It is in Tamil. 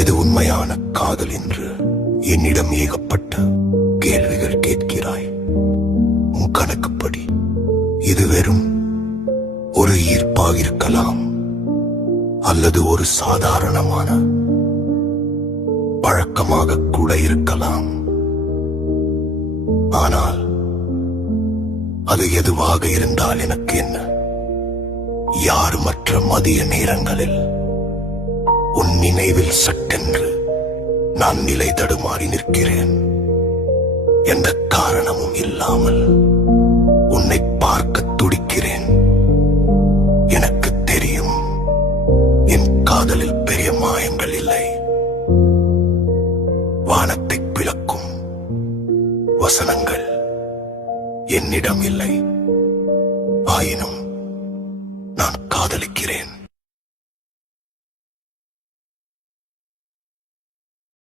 எது உண்மையான காதல் என்று என்னிடம் ஏகப்பட்ட கேள்விகள் கேட்கிறாய். உன் கணக்குப்படி இது வெறும் ஒரு ஈர்ப்பாக இருக்கலாம், அல்லது ஒரு சாதாரணமான பழக்கமாக கூட இருக்கலாம். ஆனால் அது எதுவாக இருந்தால் எனக்கு என்ன? யாருமற்ற மதிய நேரங்களில் உன் நினைவில் சட்டென்று நான் நிலை தடுமாறி நிற்கிறேன். எந்த காரணமும் இல்லாமல் உன்னை பார்க்க துடிக்கிறேன். எனக்கு தெரியும், என் காதலில் பெரிய மாயங்கள் இல்லை. வானத்தை பிளக்கும் வசனங்கள் என்னிடம் இல்லை. ஆயினும்